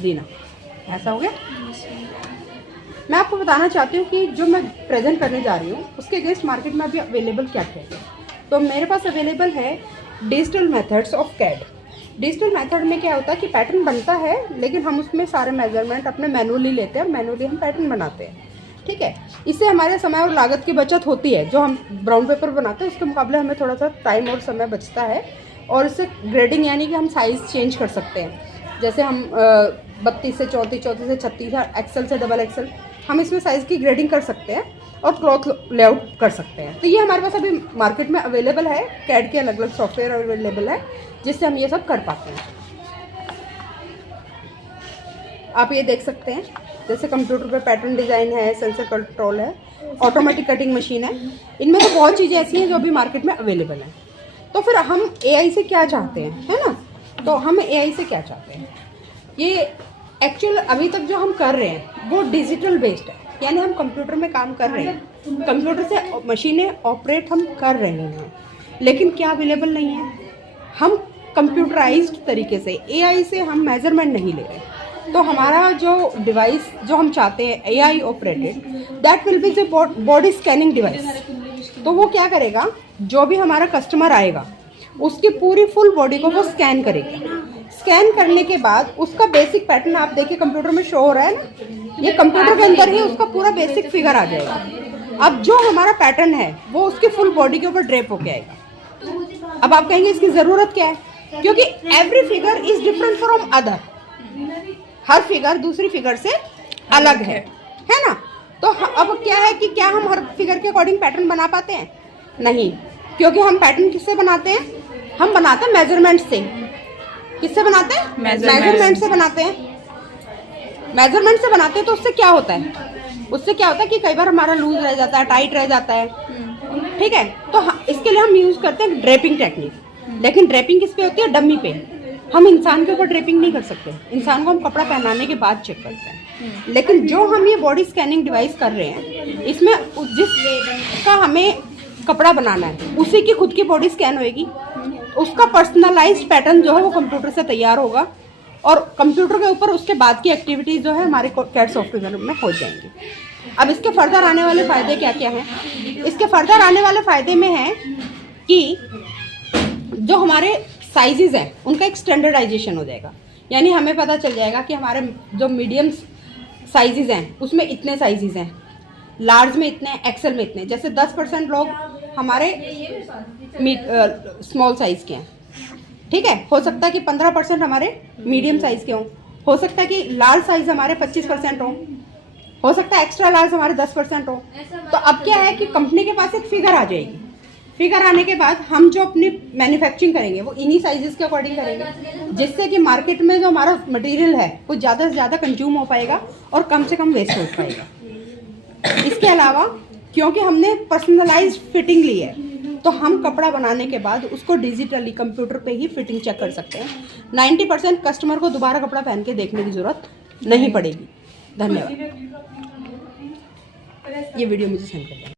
रीना, ऐसा हो गया। मैं आपको बताना चाहती हूँ कि जो मैं प्रेजेंट करने जा रही हूँ उसके अगेंस्ट मार्केट में अभी अवेलेबल क्या क्या है। तो मेरे पास अवेलेबल है digital methods of CAD. Digital method में क्या होता है कि पैटर्न बनता है लेकिन हम उसमें सारे मेजरमेंट अपने मैनुअली लेते हैं और मैनुअली हम पैटर्न बनाते हैं, ठीक है। इससे हमारे समय और लागत की बचत होती है। जो हम ब्राउन पेपर बनाते हैं उसके मुकाबले हमें थोड़ा सा टाइम और समय बचता है। और इससे ग्रेडिंग यानी कि हम साइज़ चेंज कर सकते हैं। जैसे हम 32 से 34, 34 से 36, एक्सेल से डबल एक्सेल, हम इसमें साइज़ की ग्रेडिंग कर सकते हैं और क्लॉथ लेआउट कर सकते हैं। तो ये हमारे पास अभी मार्केट में अवेलेबल है। कैड के अलग अलग सॉफ्टवेयर अवेलेबल है जिससे हम ये सब कर पाते हैं। आप ये देख सकते हैं, जैसे कंप्यूटर पे पैटर्न डिज़ाइन है, सेंसर कंट्रोल है, ऑटोमेटिक कटिंग मशीन है। इनमें तो बहुत चीज़ें ऐसी हैं जो अभी मार्केट में अवेलेबल हैं। तो फिर हम AI से क्या चाहते हैं, है ना। तो हम AI से क्या चाहते हैं, ये एक्चुअल अभी तक जो हम कर रहे हैं वो डिजिटल बेस्ड है, यानी हम कंप्यूटर में काम कर रहे हैं, कंप्यूटर से मशीनें ऑपरेट हम कर रहे हैं, लेकिन क्या अवेलेबल नहीं है, हम कंप्यूटराइज्ड तरीके से AI से हम मेजरमेंट नहीं ले रहे। तो हमारा जो डिवाइस जो हम चाहते हैं AI operated, that will be the body scanning device. तो वो क्या करेगा, जो भी हमारा कस्टमर आएगा उसकी पूरी फुल बॉडी को वो स्कैन करेगा। स्कैन करने के बाद उसका बेसिक पैटर्न आप देखिए कंप्यूटर में शो हो रहा है ना, ये कंप्यूटर के अंदर ही उसका पूरा बेसिक फिगर आ जाएगा। अब जो हमारा पैटर्न है वो उसकी फुल बॉडी के ऊपर ड्रेप होके आएगा। अब आप कहेंगे इसकी ज़रूरत क्या है, क्योंकि every figure is different from other. Her figure दूसरी फिगर से अलग है ना। तो अब क्या है कि क्या हम हर फिगर के अकॉर्डिंग पैटर्न बना पाते हैं? नहीं, क्योंकि हम पैटर्न किससे बनाते हैं, हम बनाते हैं मेजरमेंट से। किससे बनाते हैं? मेजरमेंट से बनाते हैं। मेजरमेंट से बनाते हैं तो उससे क्या होता है, उससे क्या होता है कि कई बार हमारा लूज रह जाता है, टाइट रह जाता है, ठीक है। तो इसके लिए हम यूज करते हैं ड्रेपिंग टेक्निक। लेकिन ड्रेपिंग किस पे होती है? डमी पे। हम इंसान के ऊपर ड्रेपिंग नहीं कर सकते, इंसान को हम कपड़ा पहनाने के बाद चेक करते हैं। लेकिन जो हम ये बॉडी स्कैनिंग डिवाइस कर रहे हैं, इसमें जिसका हमें कपड़ा बनाना है उसी की खुद की बॉडी स्कैन होएगी, उसका पर्सनलाइज्ड पैटर्न जो है वो कंप्यूटर से तैयार होगा और कंप्यूटर के ऊपर उसके बाद की एक्टिविटीज़ जो है हमारे कैड सॉफ्टवेयर में हो जाएंगी। अब इसके फर्दर आने वाले फ़ायदे क्या क्या हैं? इसके फर्दर आने वाले फ़ायदे में है कि जो हमारे साइजेज़ हैं उनका एक स्टैंडर्डाइजेशन हो जाएगा। यानी हमें पता चल जाएगा कि हमारे जो मीडियम साइजेज़ हैं उसमें इतने साइजेज़ हैं, लार्ज में इतने, एक्सेल में इतने। जैसे 10% लोग हमारे स्मॉल साइज़ के हैं, ठीक है। हो सकता है कि 15% हमारे मीडियम साइज़ के हों, हो सकता है कि लार्ज साइज़ हमारे 25% हो सकता है एक्स्ट्रा लार्ज हमारे 10% हो। तो अब क्या है कि कंपनी के पास एक फिगर आ जाएगी। फिगर आने के बाद हम जो अपनी मैन्युफैक्चरिंग करेंगे वो इन्हीं साइजेस के अकॉर्डिंग करेंगे, जिससे कि मार्केट में जो हमारा मटेरियल है वो ज़्यादा से ज़्यादा कंज्यूम हो पाएगा और कम से कम वेस्ट हो पाएगा। इसके अलावा क्योंकि हमने पर्सनलाइज्ड फिटिंग ली है तो हम कपड़ा बनाने के बाद उसको डिजिटली कंप्यूटर पे ही फिटिंग चेक कर सकते हैं। 90% कस्टमर को दोबारा कपड़ा पहन के देखने की ज़रूरत नहीं पड़ेगी। धन्यवाद। ये वीडियो मुझे सेंड कर दें।